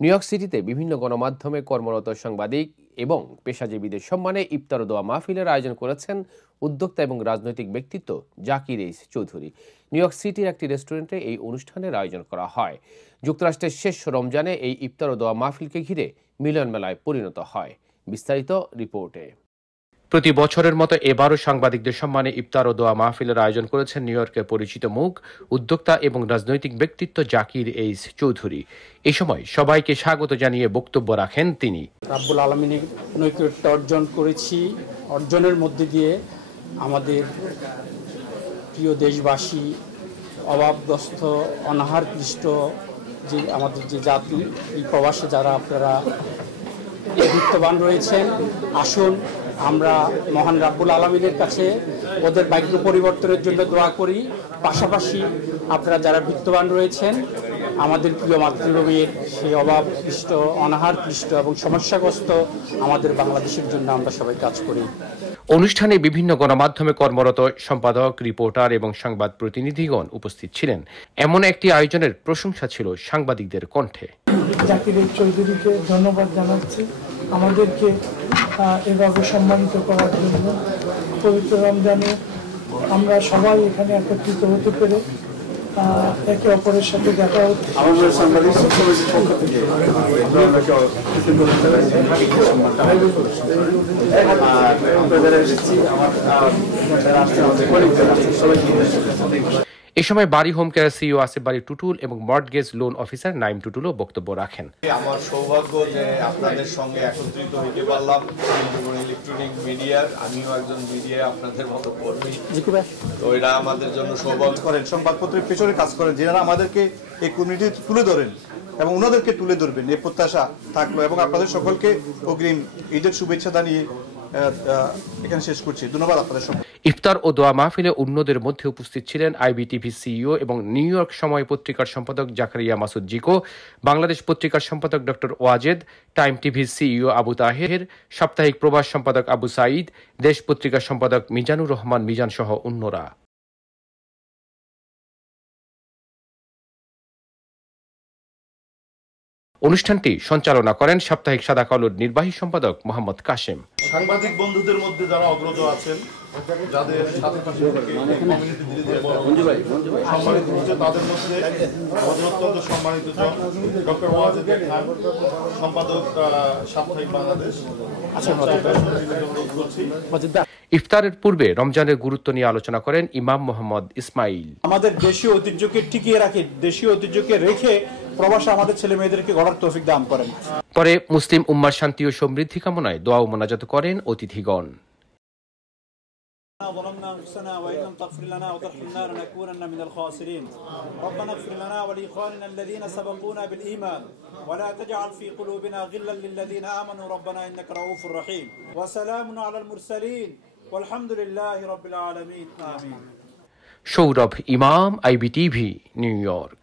New York সিটিতে বিভিন্ন গণমাধ্যমে কর্মরত সাংবাদিক এবং পেশাজীবীদের সম্মানে ইফতার ও দোয়া মাহফিলের আয়োজন করেছেন উদ্যোক্তা এবং রাজনৈতিক ব্যক্তিত্ব Zakir H Chowdhury. New York সিটির একটি রেস্টুরেন্টে এই অনুষ্ঠানের আয়োজন করা হয়। যুক্তরাষ্ট্রের শেষ রমজানে এই ইফতার ও দোয়া মাহফিলকে ঘিরে মিলন মেলায় পরিণত হয়। বিস্তারিত রিপোর্টে। প্রতি বছরের মতো এবারও সাংবাদিকদের সম্মানে ইফতার ও দোয়া মাহফিলের আয়োজন করেছেন নিউ ইয়র্কের পরিচিত মুখ, উদ্যোক্তা এবং রাজনৈতিক ব্যক্তিত্ব জাকির এইচ চৌধুরী। এ সময় সবাইকে স্বাগত জানিয়ে বক্তব্য রাখেন তিনি। রাব্বুল আলামিনের নৈকট্য অর্জন করেছি, অর্জনের মধ্যে দিয়ে আমাদের প্রিয় দেশবাসী, অভাবগ্রস্ত অনাহারক্লিষ্ট যে আমাদের যে জাতি, এই প্রবাসে যারা আপনারা বিত্তবান রয়েছেন, আসুন আমরা মহান রাব্বুল আলামিনের কাছে ওদের ভাগ্য পরিবর্তনের জন্য দোয়া করি। পাশাপাশি আপনারা যারা বিত্তবান রয়েছেন, আমাদের প্রিয় মাতৃভূমির সেই অভাবক্লিষ্ট, অনাহারক্লিষ্ট এবং সমস্যাগ্রস্ত আমাদের বাংলাদেশের জন্য আমরা সবাই কাজ করি। অনুষ্ঠানে বিভিন্ন গণমাধ্যমে কর্মরত সম্পাদক, রিপোর্টার এবং সংবাদ প্রতিনিধিগণ উপস্থিত ছিলেন। এমন একটি আয়োজনের প্রশংসা ছিল সাংবাদিকদের কণ্ঠে। জাকির চৌধুরীকে ধন্যবাদ জানাচ্ছি আমাদেরকে এভাবে সম্মানিত করার জন্য। পবিত্র রমজানে আমরা সবাই এখানে একত্রিত হতে পেরে একে অপরের সাথে দেখা হচ্ছে। এ সময় বাড়ি হোম কেয়ার সিইও আসিফ বাড়ি টুটুল এবং মর্টগেজ লোন অফিসার নাইম টুটুলও বক্তব্য রাখেন। আমার সৌভাগ্য যে আপনাদের সঙ্গে একত্রিত হতে পারলাম ইলেকট্রনিক মিডিয়ার। আমিও একজন মিডিয়া আপনাদের মতো কর্মী, তো এটা আমাদের জন্য সৌভাগ্য। করেন সংবাদপত্রের পেছনে কাজ করেন, যেনারা আমাদেরকে এই কমিউনিটি তুলে ধরেন এবং ওনাদেরকে তুলে ধরবেন, এই প্রত্যাশা থাকলো। এবং আপনাদের সকলকে অগ্রিম ঈদের শুভেচ্ছা জানিয়ে এখানে শেষ করছি। ধন্যবাদ আপনাদের সঙ্গে। ইফতার ও দোয়া মাহফিলে অন্যদের মধ্যে উপস্থিত ছিলেন আইবিটিভি সিইও এবং নিউ ইয়র্ক সময় পত্রিকার সম্পাদক জাকারিয়া মাসুদ জিকো, বাংলাদেশ পত্রিকার সম্পাদক ডক্টর ওয়াজেদ, টাইম টিভির সিইও আবু তাহের, সাপ্তাহিক প্রবাস সম্পাদক আবু সাঈদ, দেশ পত্রিকার সম্পাদক মিজানুর রহমান মিজান সহ অন্যরা। অনুষ্ঠানটি সঞ্চালনা করেন সাপ্তাহিক সাদা কালোর নির্বাহী সম্পাদক মোহাম্মদ কাশেম। সাংবাদিক বন্ধুদের মধ্যে যারা অগ্রজ আছেন, যাদের সাথে সম্মানিত হচ্ছে, তাদের মধ্যে অত্যন্ত সম্মানিত ডক্টর ওয়াজেদ খান, সম্পাদক সাপ্তাহিক বাংলাদেশ। ইফতারের পূর্বে রমজানের গুরুত্ব নিয়ে আলোচনা করেন ইমাম মোহাম্মদ ইসমাইল। আমাদের দেশীয় ঐতিহ্যকে টিকিয়ে রাখে, দেশীয় ঐতিহ্যকে রেখে প্রবাসে আমাদের ছেলে মেয়েদেরকে গড়ার তৌফিক দান করেন। পরে মুসলিম উম্মার শান্তি ও সমৃদ্ধি কামনায় দোয়া ও মোনাজাত করেন অতিথিগণ। ظلمنا أنفسنا وإن لم تغفر لنا وترحمنا لنكونن من الخاسرين ربنا اغفر لنا ولإخواننا الذين سبقونا بالإيمان ولا تجعل في قلوبنا غلا للذين آمنوا ربنا إنك رؤوف رحيم وسلام على المرسلين والحمد لله رب العالمين آمين। সৌরভ ইমাম, আইবিটিভি, নিউ ইয়র্ক।